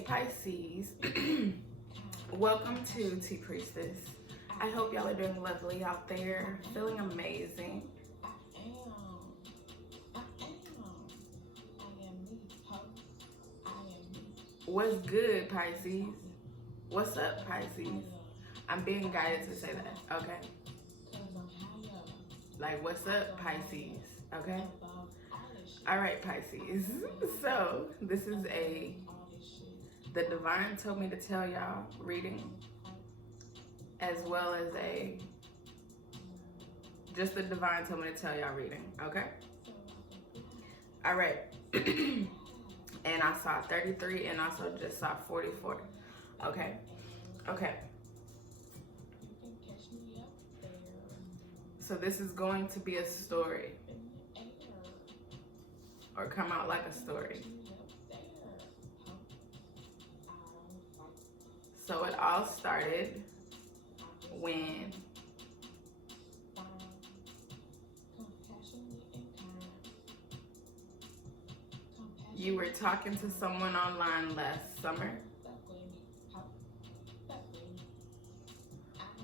Hey Pisces, welcome to Tea Priestess. I hope y'all are doing lovely out there, feeling amazing. What's good, Pisces? What's up, Pisces? I'm being guided to say that, okay? Like, what's up, Pisces? Okay? Alright, Pisces. So, this is the divine told me to tell y'all reading, as well as just the divine told me to tell y'all reading, okay? Alright. And I saw 33 and also just saw 44. Okay. Okay. So this is going to be a story. Or come out like a story. So it all started when you were talking to someone online last summer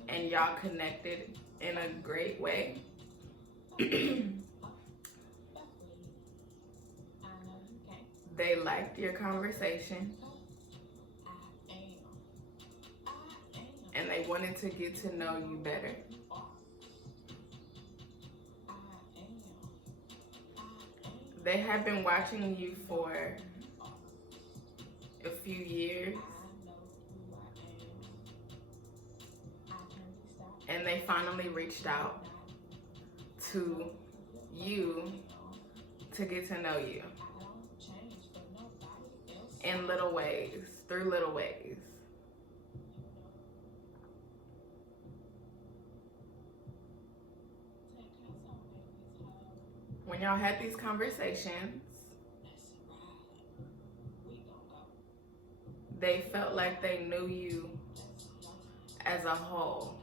and y'all connected in a great way. They liked your conversation and they wanted to get to know you better. They have been watching you for a few years, and they finally reached out to you to get to know you in little ways, through little ways. When y'all had these conversations, they felt like they knew you as a whole.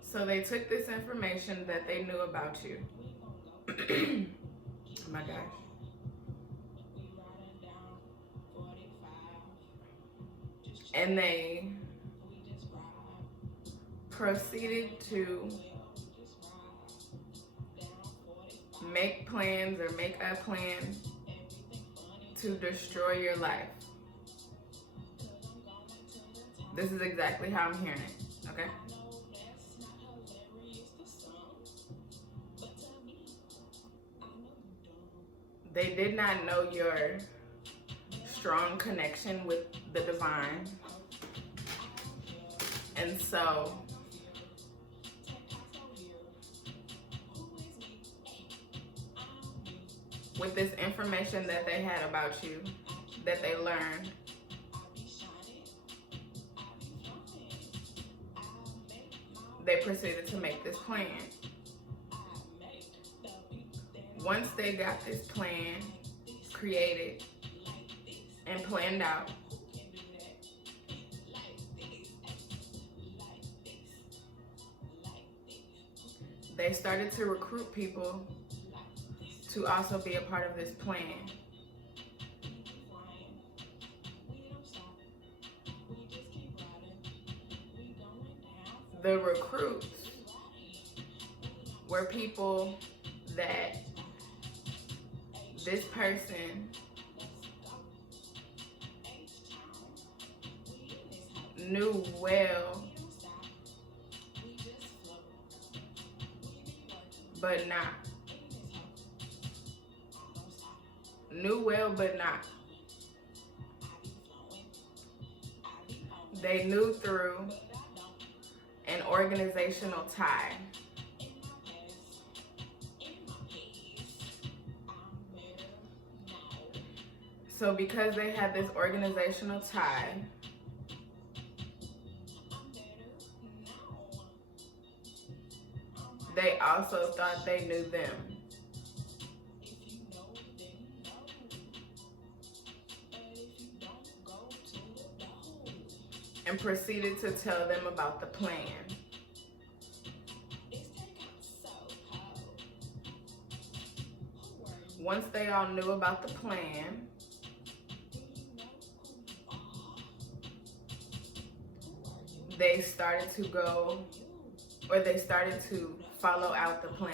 So they took this information that they knew about you. Oh my gosh. And they proceeded to make plans or make a plan to destroy your life. This is exactly how I'm hearing it, okay? They did not know your strong connection with the divine. And so with this information that they had about you, that they learned, they proceeded to make this plan. Once they got this plan created and planned out, they started to recruit people to also be a part of this plan. The recruits were people that this person knew well, but not. Knew well, but not. They knew through an organizational tie. So because they had this organizational tie, they also thought they knew them. And proceeded to tell them about the plan. once they all knew about the plan, they started to go, or they started to follow out the plan.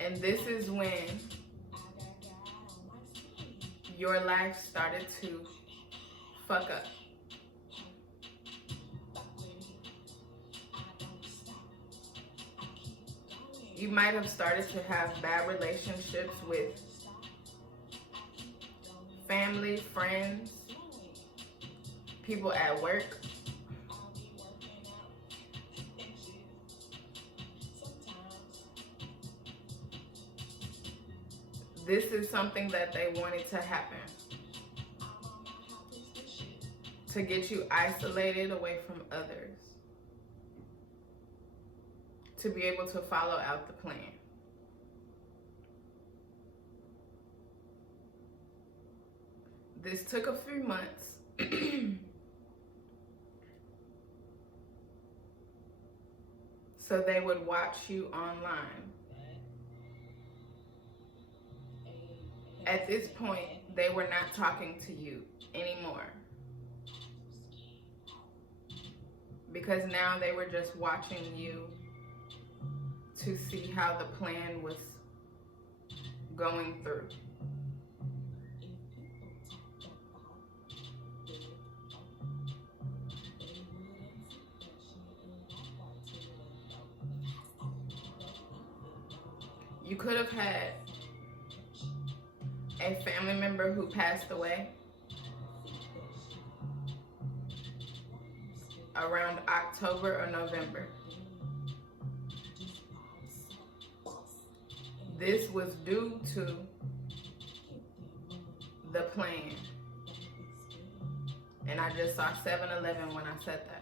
And this is when your life started to fuck up. You might have started to have bad relationships with family, friends, people at work. This is something that they wanted to happen, to get you isolated away from others, to be able to follow out the plan. This took a few months. So they would watch you online. At this point, they were not talking to you anymore, because now they were just watching you to see how the plan was going through. You could have had a family member who passed away around October or November. This was due to the plan. And I just saw 7-Eleven when I said that.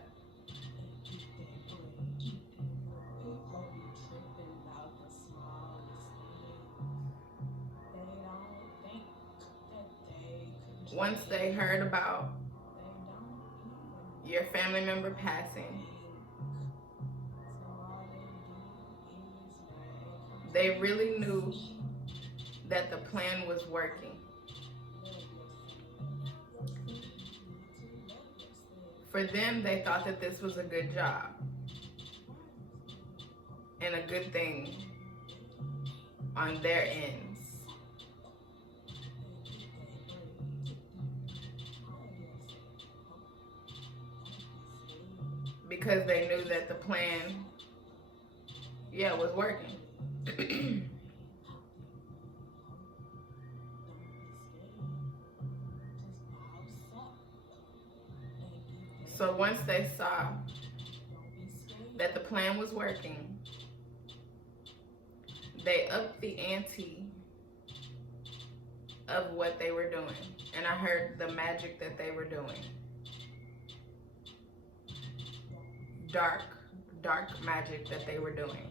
Once they heard about your family member passing, they really knew that the plan was working. For them, they thought that this was a good job and a good thing on their ends. Because they knew that the plan, was working. So once they saw that the plan was working, they upped the ante of what they were doing. And I heard the magic that they were doing. Dark magic that they were doing.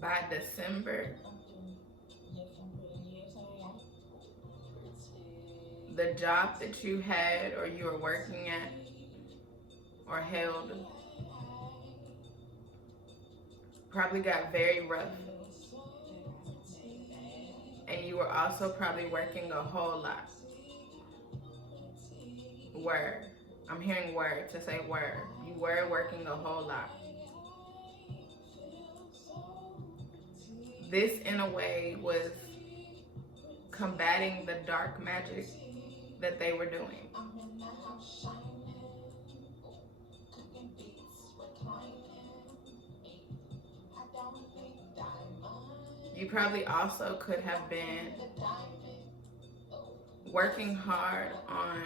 By December, the job that you had or you were working at or held probably got very rough. And you were also probably working a whole lot. Word. I'm hearing word to say word. You were working a whole lot. This, in a way, was combating the dark magic that they were doing. You probably also could have been working hard on,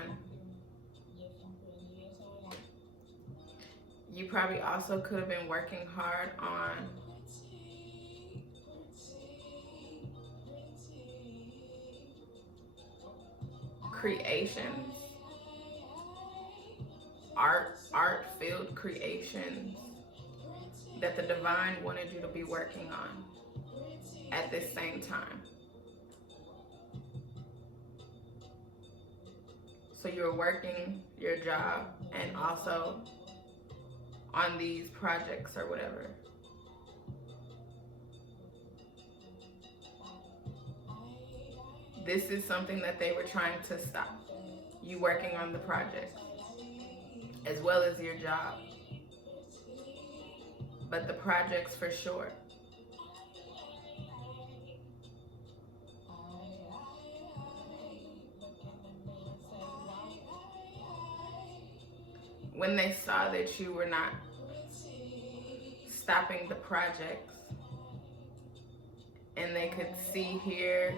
creations, art-filled creations that the divine wanted you to be working on at this same time. So you're working your job and also on these projects or whatever. This is something that they were trying to stop. You working on the project as well as your job. But the projects for sure. When they saw that you were not stopping the projects and they could see, hear,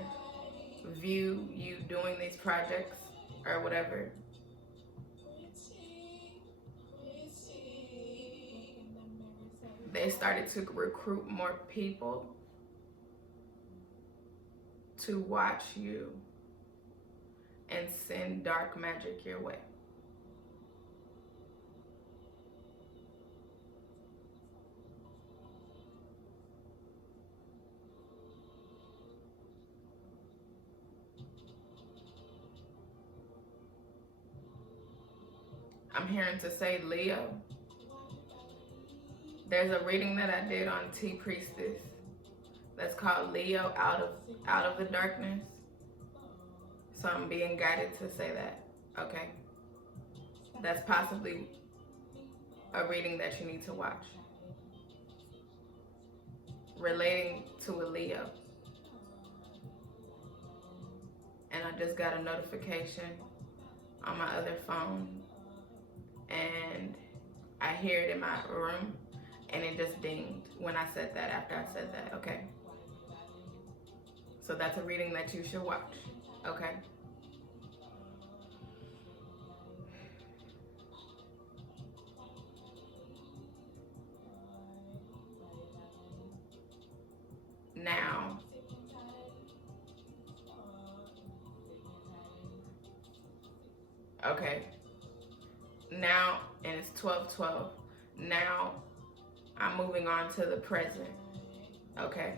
view you doing these projects or whatever, they started to recruit more people to watch you and send dark magic your way. I'm hearing to say Leo. There's a reading that I did on T Priestess that's called Leo out of the darkness. So I'm being guided to say that, okay? That's possibly a reading that you need to watch. Relating to a Leo. And I just got a notification on my other phone and I hear it in my room and it just dinged when I said that, after I said that, okay? So that's a reading that you should watch, okay? Now, okay, now, and it's 12:12. Now, I'm moving on to the present, okay?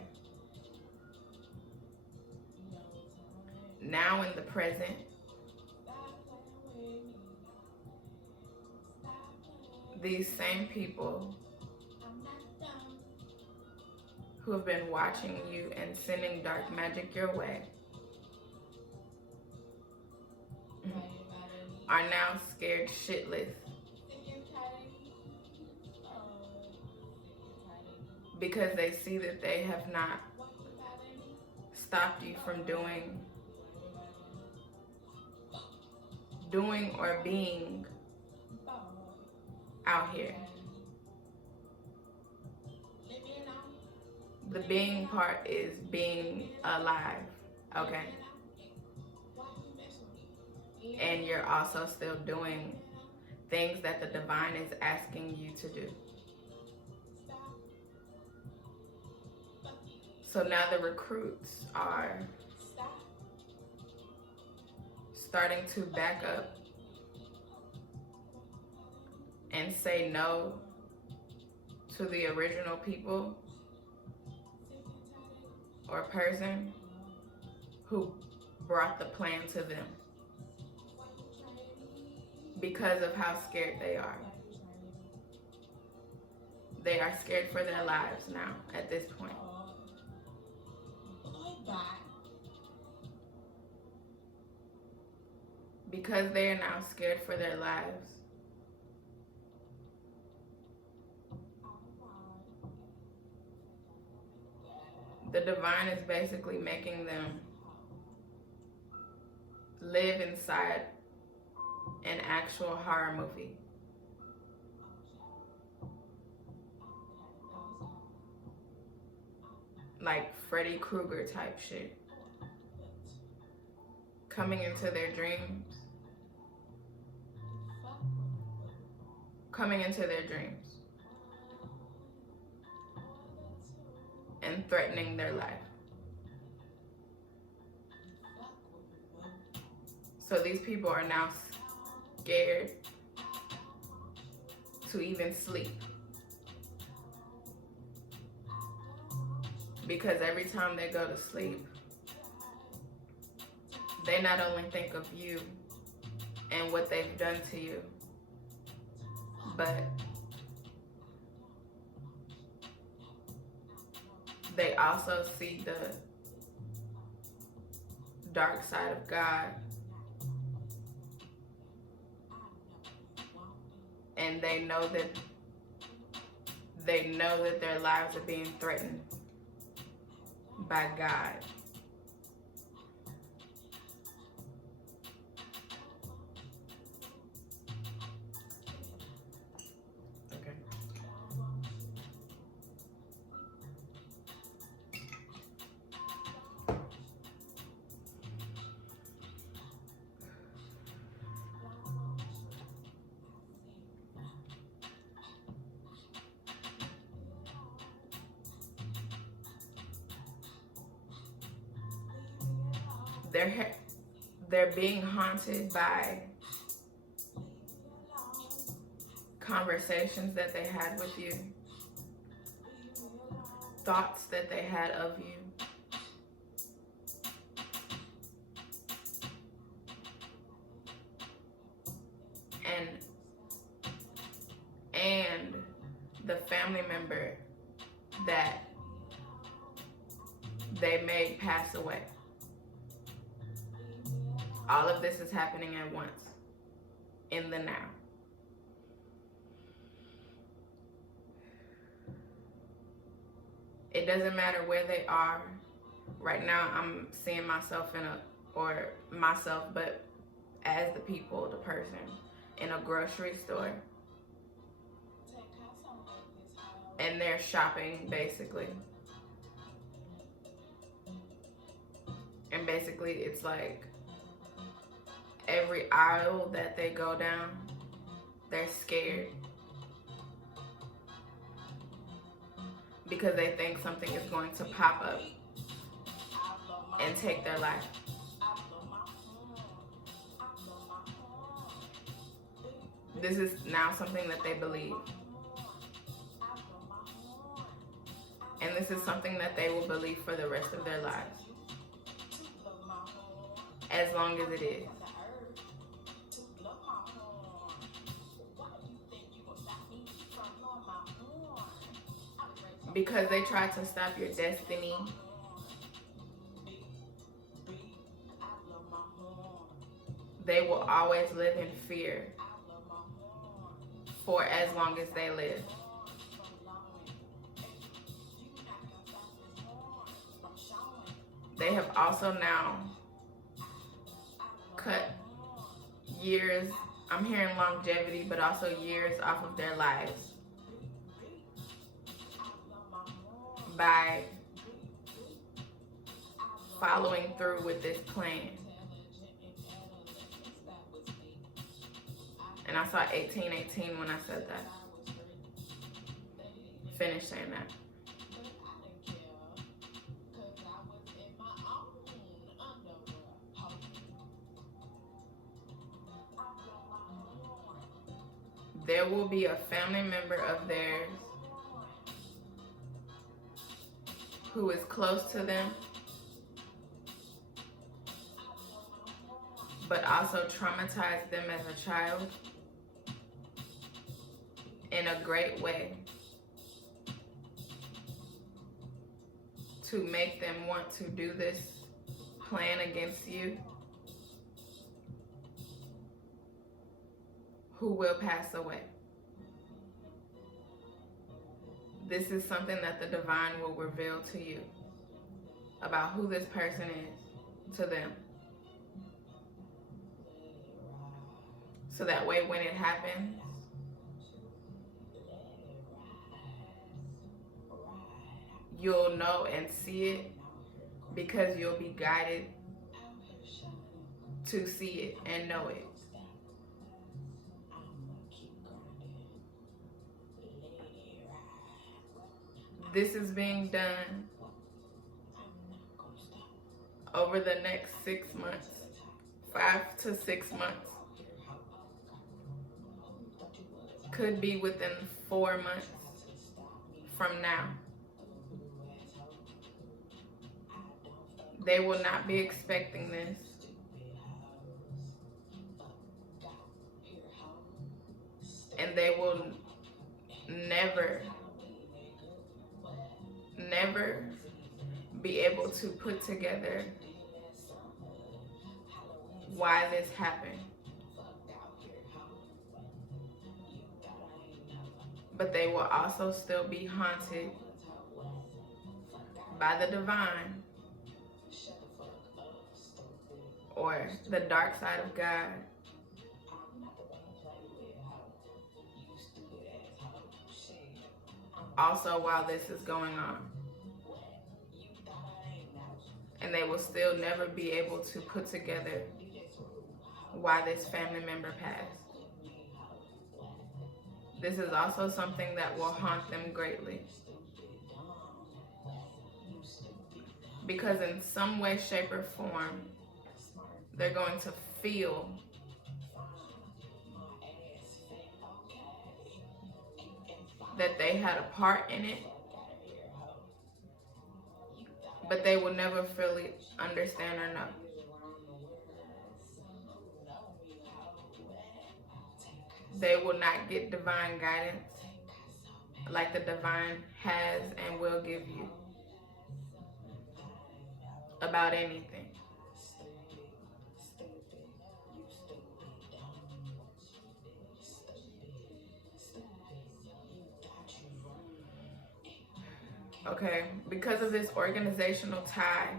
Now in the present, these same people who have been watching you and sending dark magic your way are now scared shitless because they see that they have not stopped you from doing or being out here. The being part is being alive, okay? And you're also still doing things that the divine is asking you to do. So now the recruits are starting to back up and say no to the original people or person who brought the plan to them because of how scared they are. They are scared for their lives now at this point. Because they are now scared for their lives, the divine is basically making them live inside an actual horror movie. Like Freddy Krueger type shit. Coming into their dreams. And threatening their life. So these people are now scared to even sleep. Because every time they go to sleep, they not only think of you, and what they've done to you. But they also see the dark side of God, and they know that their lives are being threatened by God. Okay. They're being haunted by conversations that they had with you, thoughts that they had of you, and the family member that they made pass away. All of this is happening at once, in the now. It doesn't matter where they are. Right now, I'm seeing myself but as the people, the person, in a grocery store. And they're shopping, basically. And basically, it's like every aisle that they go down, they're scared. Because they think something is going to pop up and take their life. This is now something that they believe. And this is something that they will believe for the rest of their lives. As long as it is. Because they tried to stop your destiny. They will always live in fear for as long as they live. They have also now cut years, I'm hearing longevity, but also years off of their lives by following through with this plan. And I saw 1818 when I said that. Finish saying that. There will be a family member of theirs who is close to them, but also traumatized them as a child in a great way to make them want to do this plan against you, who will pass away. This is something that the divine will reveal to you about who this person is to them. So that way when it happens, you'll know and see it because you'll be guided to see it and know it. This is being done over the next 6 months, 5 to 6 months. Could be within 4 months from now. They will not be expecting this. be able to put together why this happened. But they will also still be haunted by the divine or the dark side of God. Also, while this is going on. And they will still never be able to put together why this family member passed. This is also something that will haunt them greatly. Because in some way, shape, or form, they're going to feel that they had a part in it, but they will never fully understand or know. They will not get divine guidance like the divine has and will give you about anything. Okay, because of this organizational tie,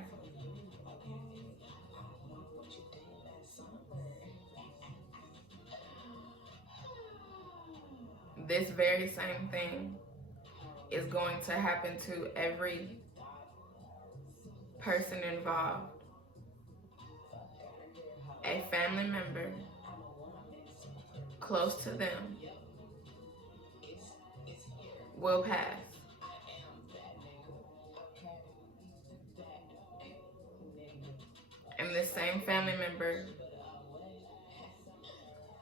this very same thing is going to happen to every person involved. A family member close to them will pass. And this same family member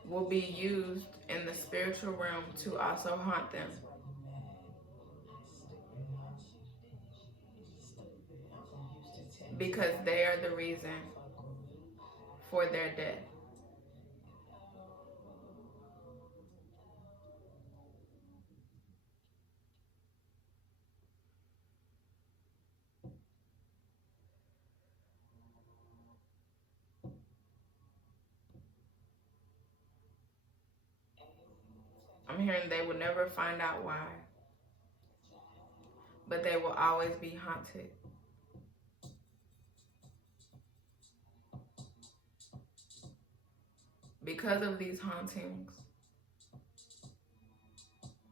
will be used in the spiritual realm to also haunt them. Because they are the reason for their death. I'm hearing they will never find out why, but they will always be haunted. Because of these hauntings,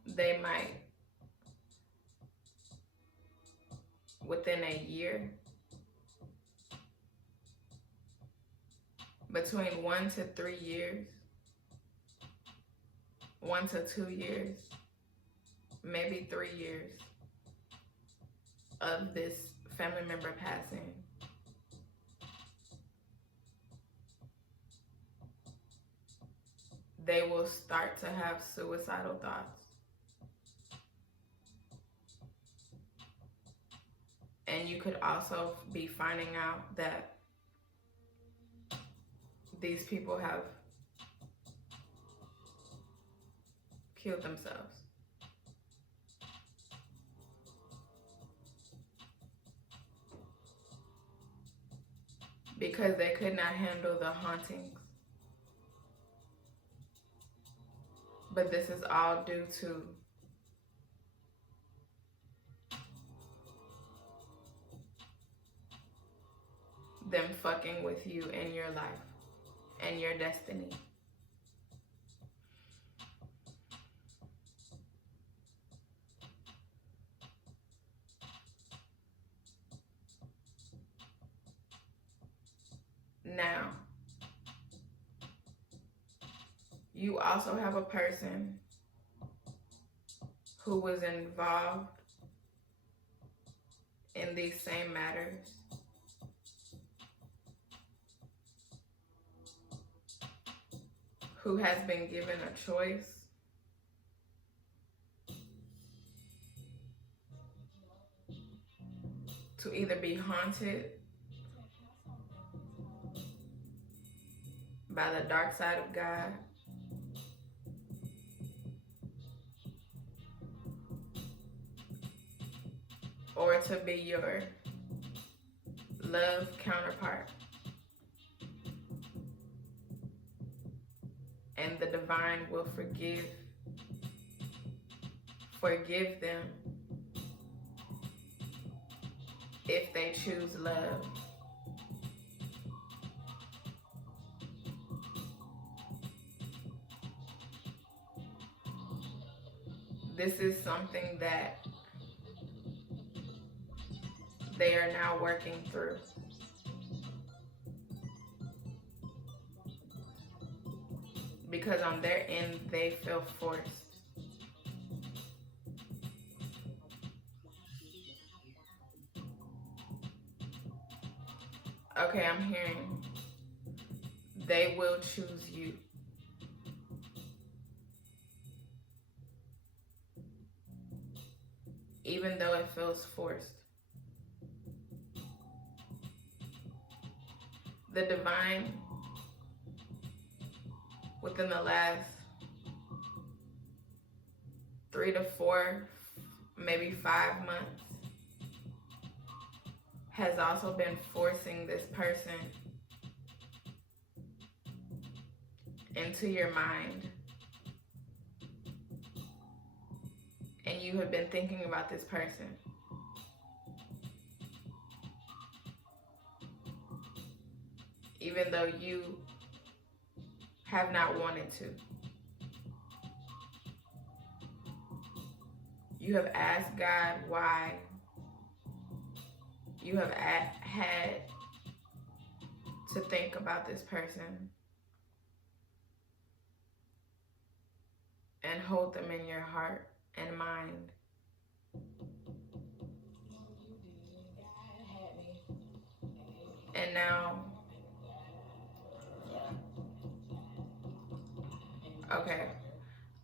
they might, within a year, between 1 to 3 years, 1 to 2 years, maybe 3 years of this family member passing, they will start to have suicidal thoughts. And you could also be finding out that these people have killed themselves. Because they could not handle the hauntings. But this is all due to them fucking with you in your life and your destiny. Now, you also have a person who was involved in these same matters, who has been given a choice to either be haunted by the dark side of God or to be your love counterpart. And the divine will forgive them if they choose love. This is something that they are now working through. Because on their end, they feel forced. Okay, I'm hearing they will choose you. Even though it feels forced. The divine, within the last 3 to 4, maybe 5 months, has also been forcing this person into your mind. And you have been thinking about this person. Even though you have not wanted to. You have asked God why. You have had to think about this person and hold them in your heart and mind. And now, okay,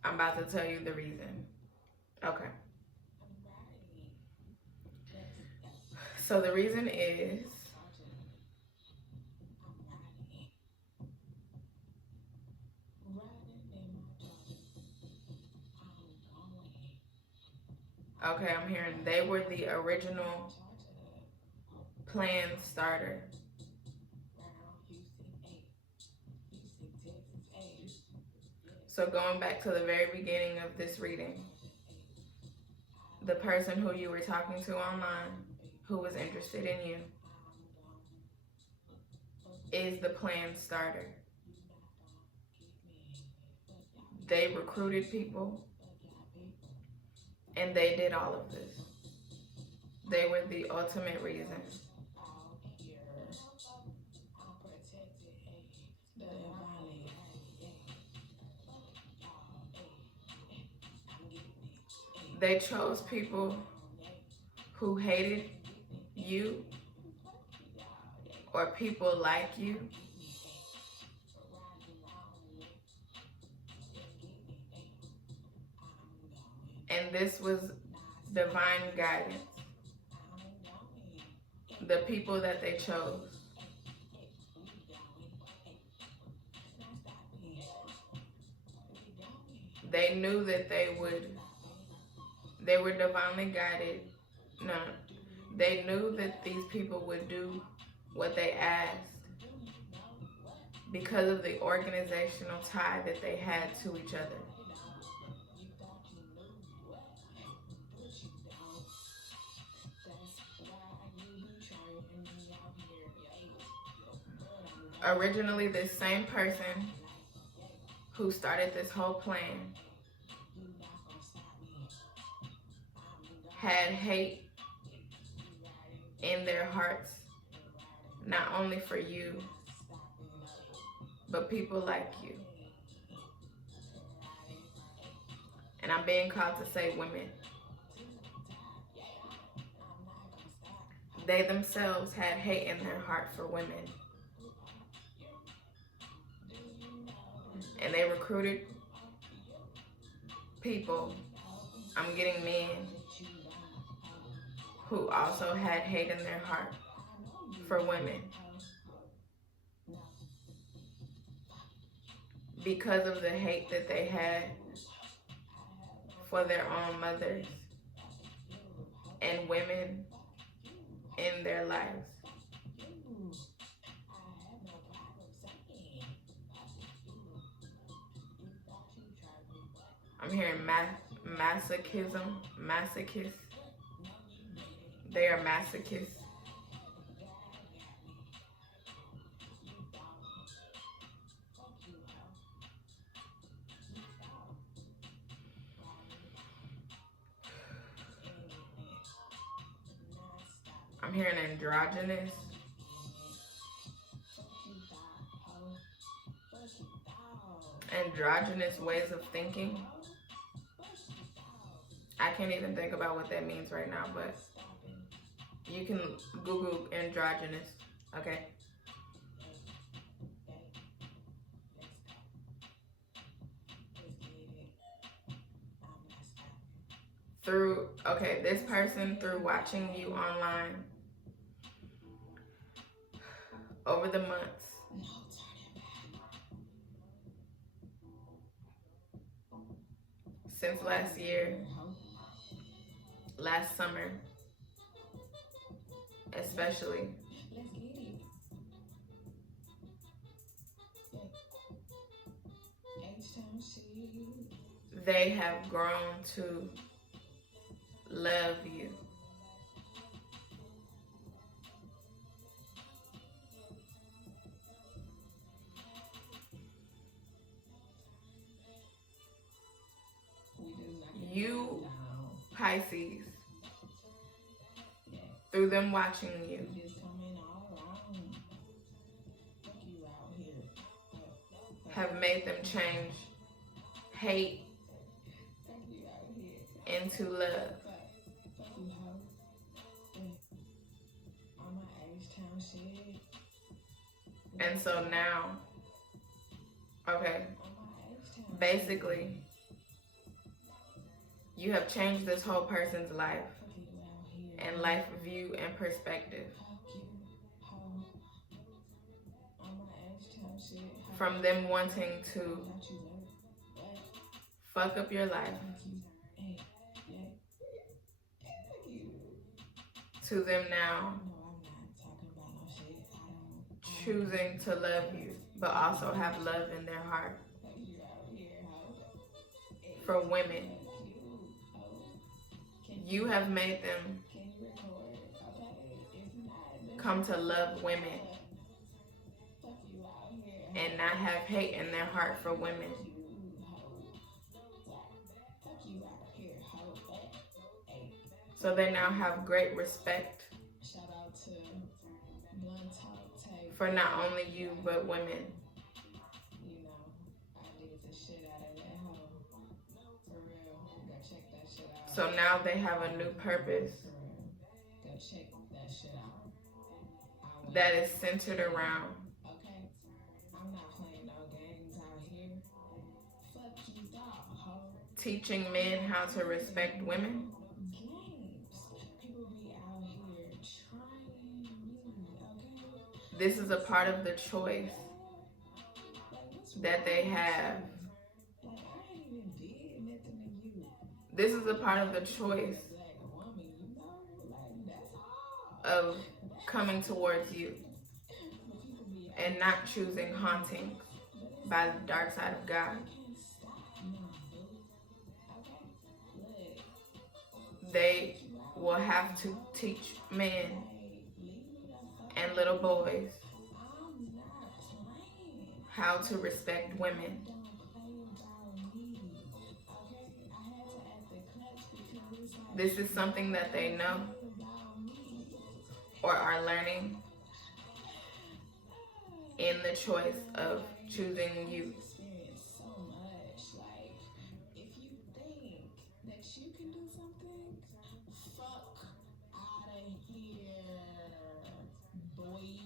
I'm about to tell you the reason. Okay. So the reason is okay, I'm hearing they were the original plan starter. So going back to the very beginning of this reading, the person who you were talking to online, who was interested in you, is the plan starter. They recruited people, and they did all of this. They were the ultimate reason. They chose people who hated you or people like you. And this was divine guidance. The people that they chose. They knew that they were divinely guided. No, they knew that these people would do what they asked because of the organizational tie that they had to each other. Originally, this same person who started this whole plan had hate in their hearts, not only for you, but people like you. And I'm being called to say women. They themselves had hate in their heart for women. And they recruited people, I'm getting men, who also had hate in their heart for women. Because of the hate that they had for their own mothers and women in their lives. I'm hearing masochism, masochist. They are masochists. I'm hearing androgynous. Androgynous ways of thinking. I can't even think about what that means right now, but you can Google androgynous, okay? This person, through watching you online over the months, since last year, last summer, especially, they have grown to love you. You, Pisces, through them watching you, have made them change hate into love. And so now, okay, basically, you have changed this whole person's life and life view and perspective. From them wanting to fuck up your life, to them now choosing to love you, but also have love in their heart. For women, you have made them come to love women and not have hate in their heart for women. So they now have great respect for not only you, but women. So now they have a new purpose that is centered around teaching men how to respect women. This is a part of the choice that they have. This is a part of the choice of coming towards you and not choosing hauntings by the dark side of God. They will have to teach men and little boys how to respect women. This is something that they know or are learning in the choice of choosing you.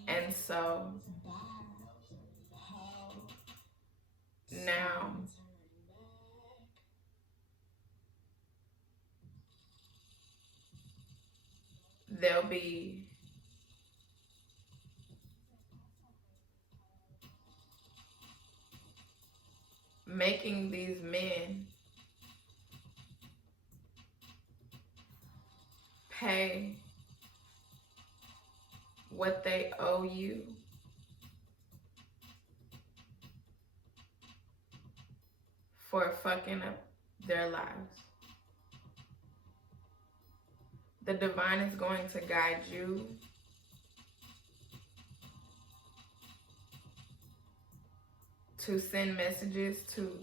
And so now they'll be making these men pay what they owe you for fucking up their lives. The divine is going to guide you to send messages to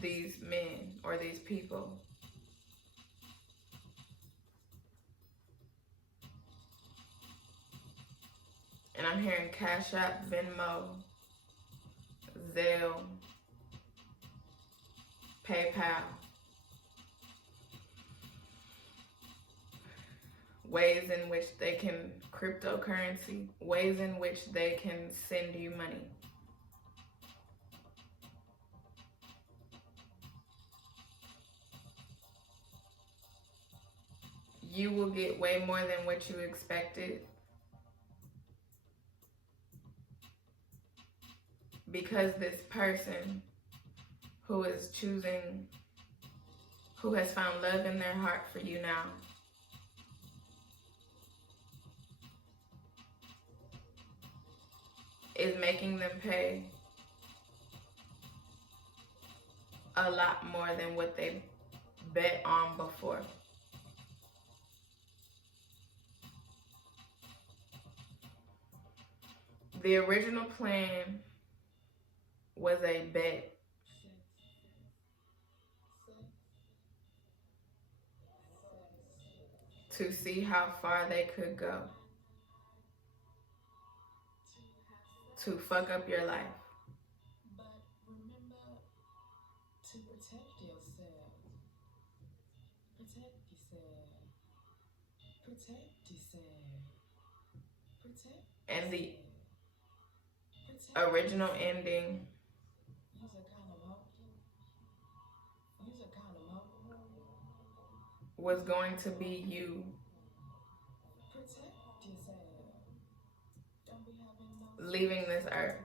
these men or these people. And I'm hearing Cash App, Venmo, Zelle, PayPal. Ways in which they can, cryptocurrency, ways in which they can send you money. You will get way more than what you expected, because this person who is choosing, who has found love in their heart for you now, is making them pay a lot more than what they bet on before. The original plan was a bet to see how far they could go to fuck up your life. And the original ending was going to be you leaving this earth.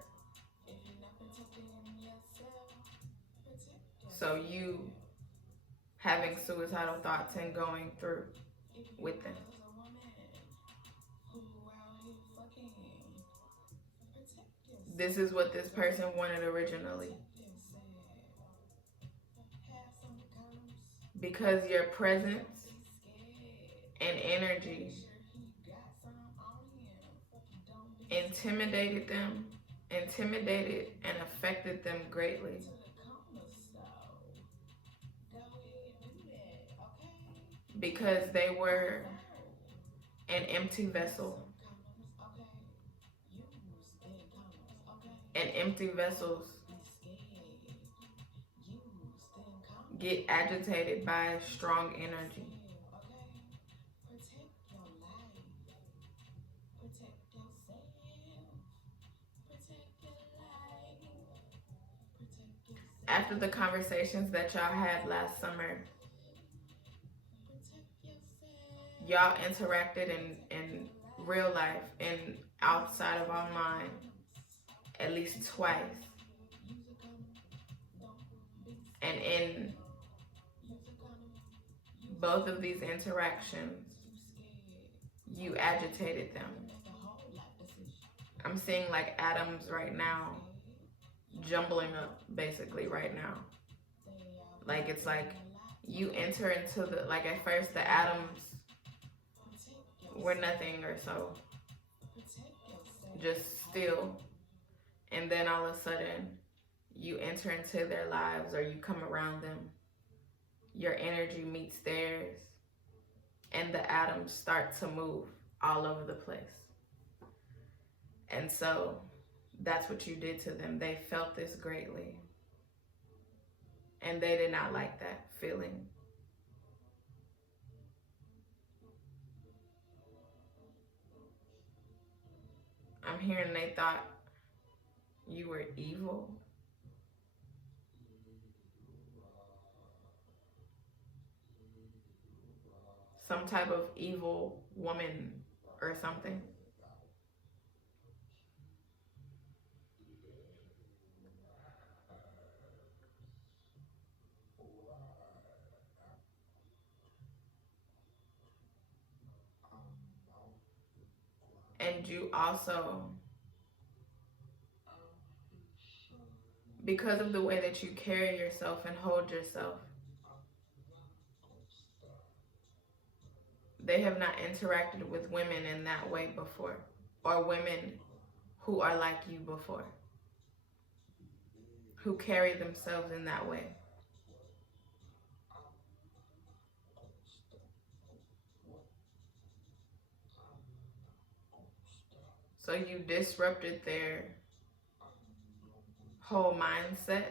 So you having suicidal thoughts and going through with them. This is what this person wanted originally. Because your presence and energy intimidated and affected them greatly. Because they were an empty vessel. And empty vessels get agitated by strong energy. After the conversations that y'all had last summer, y'all interacted in real life and outside of online at least twice. And in both of these interactions, you agitated them. I'm seeing like atoms right now, jumbling up basically right now. Like it's like you enter into the, like at first the atoms were nothing or so, just still. And then all of a sudden you enter into their lives or you come around them. Your energy meets theirs and the atoms start to move all over the place. And so that's what you did to them. They felt this greatly. And they did not like that feeling. I'm hearing they thought you were evil. Some type of evil woman or something. And you also, because of the way that you carry yourself and hold yourself, they have not interacted with women in that way before, or women who are like you before, who carry themselves in that way. So you disrupted their whole mindset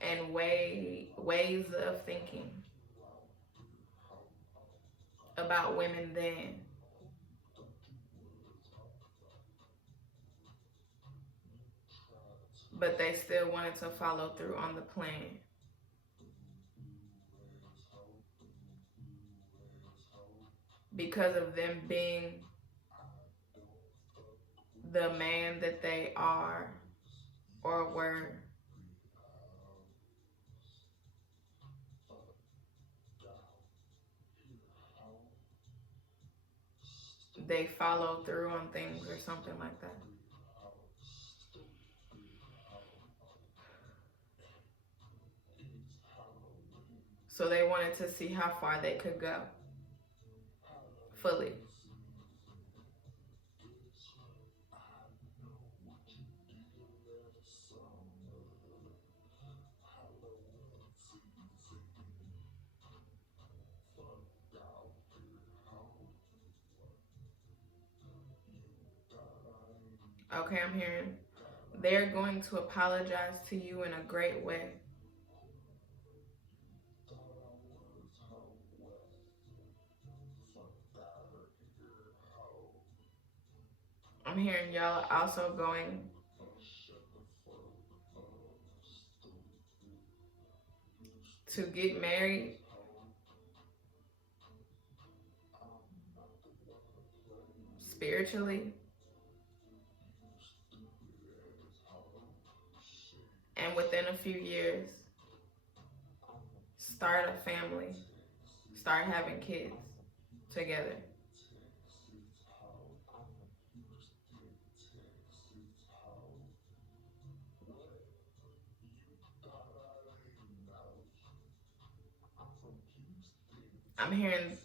and ways of thinking about women then. But they still wanted to follow through on the plan. Because of them being the man that they are or were. They follow through on things or something like that. So they wanted to see how far they could go fully. Okay, I'm hearing they're going to apologize to you in a great way. I'm hearing y'all are also going to get married spiritually and within a few years start a family, start having kids together. I'm hearing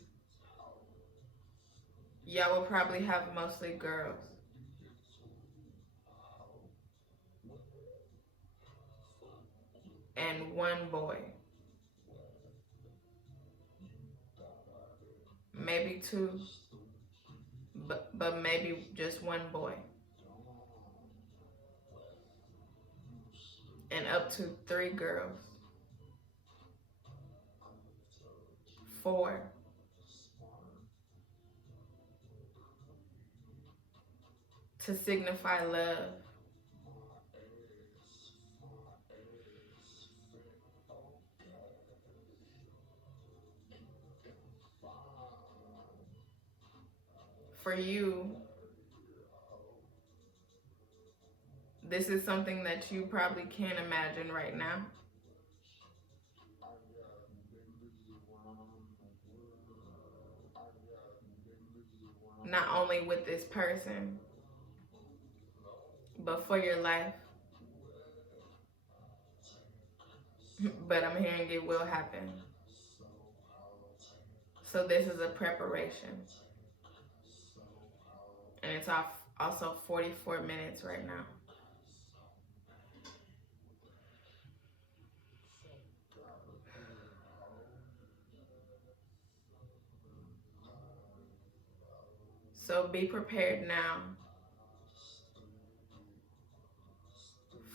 y'all will probably have mostly girls. And one boy. Maybe two, but maybe just one boy. And up to 3 girls. 4. To signify love. For you, this is something that you probably can't imagine right now. Not only with this person, but for your life. But I'm hearing it will happen. So this is a preparation. And it's also 44 minutes right now. So be prepared now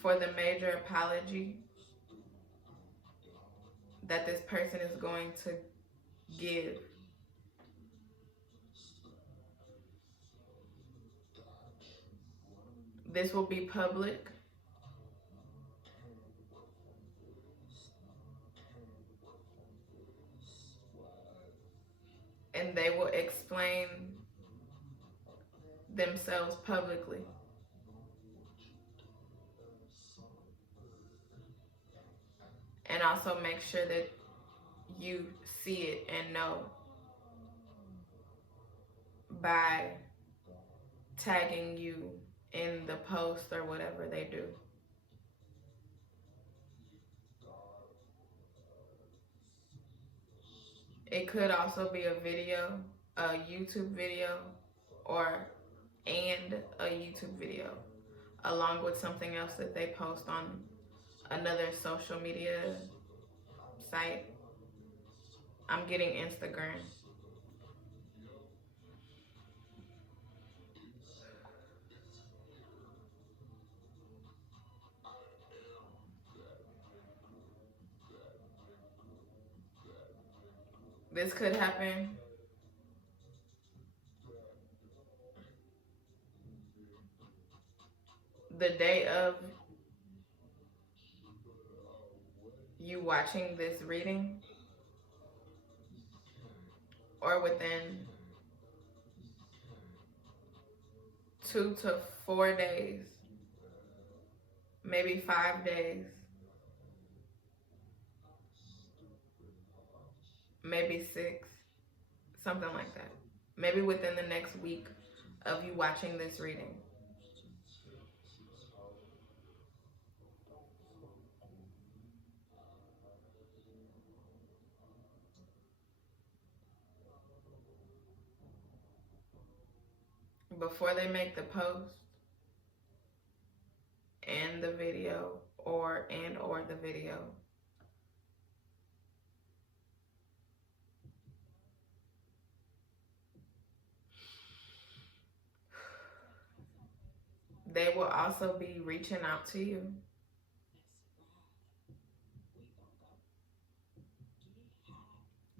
for the major apology that this person is going to give. This will be public. And they will explain themselves publicly. And also make sure that you see it and know by tagging you in the post or whatever they do. It could also be a video, a YouTube video, or and a YouTube video, along with something else that they post on another social media site. I'm getting Instagram. This could happen the day of you watching this reading, or within 2 to 4 days, maybe 5 days, maybe 6, something like that. Maybe within the next week of you watching this reading. Before they make the post and the video, or the video, they will also be reaching out to you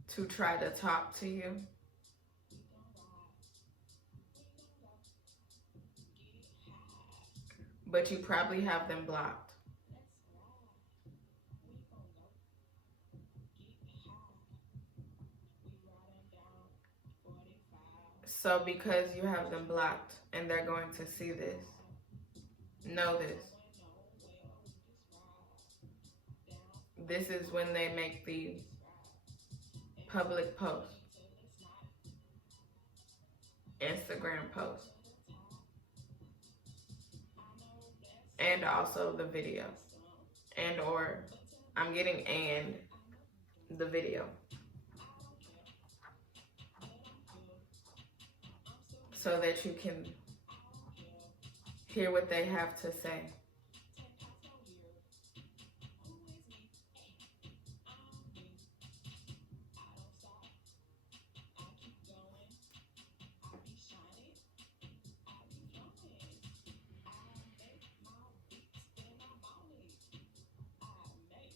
to try to talk to you. But you probably have them blocked. So because you have them blocked and they're going to see this, know this. This is when they make the public post, Instagram post, and also the video, and or I'm getting and the video, so that you can hear what they have to say.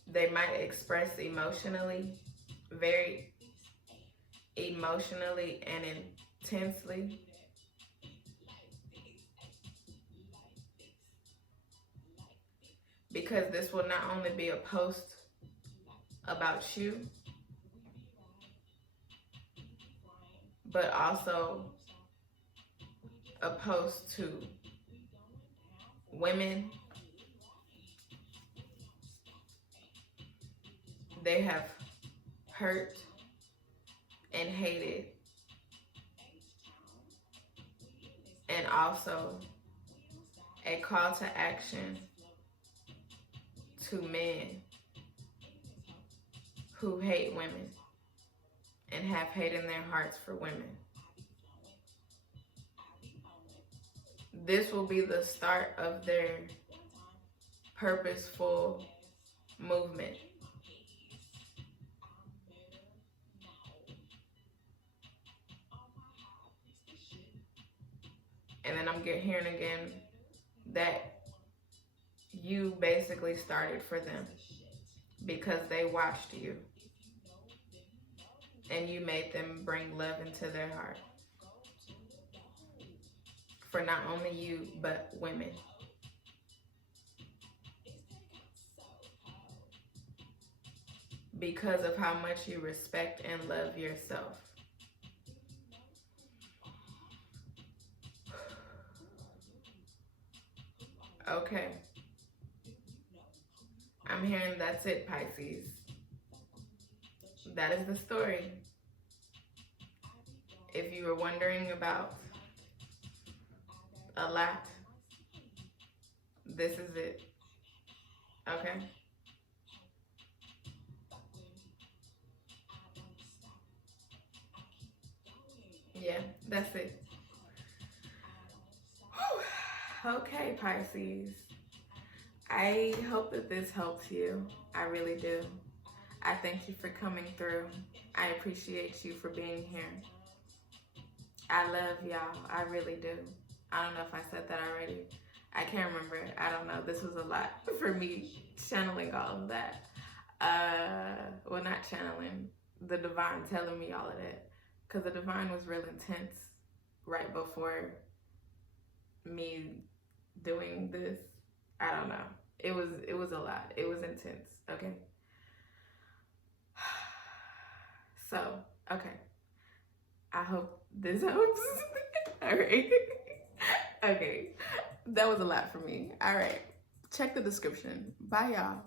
They might express emotionally, very emotionally and intensely. Because this will not only be a post about you, but also a post to women. They have hurt and hated, and also a call to action to men who hate women and have hate in their hearts for women. This will be the start of their purposeful movement. And then I'm hearing again that you basically started for them because they watched you and you made them bring love into their heart for not only you, but women. Because of how much you respect and love yourself. Okay. I'm hearing that's it, Pisces. That is the story. If you were wondering about a lot, this is it. Okay? Yeah, that's it. Whew. Okay, Pisces. I hope that this helps you. I really do. I thank you for coming through. I appreciate you for being here. I love y'all. I really do. I don't know if I said that already. I can't remember. I don't know. This was a lot for me channeling all of that. Well, not channeling, the divine telling me all of that. Because the divine was real intense right before me doing this. I don't know. It was a lot. It was intense. Okay. So, okay. I hope this helps. All right. Okay. That was a lot for me. All right. Check the description. Bye, y'all.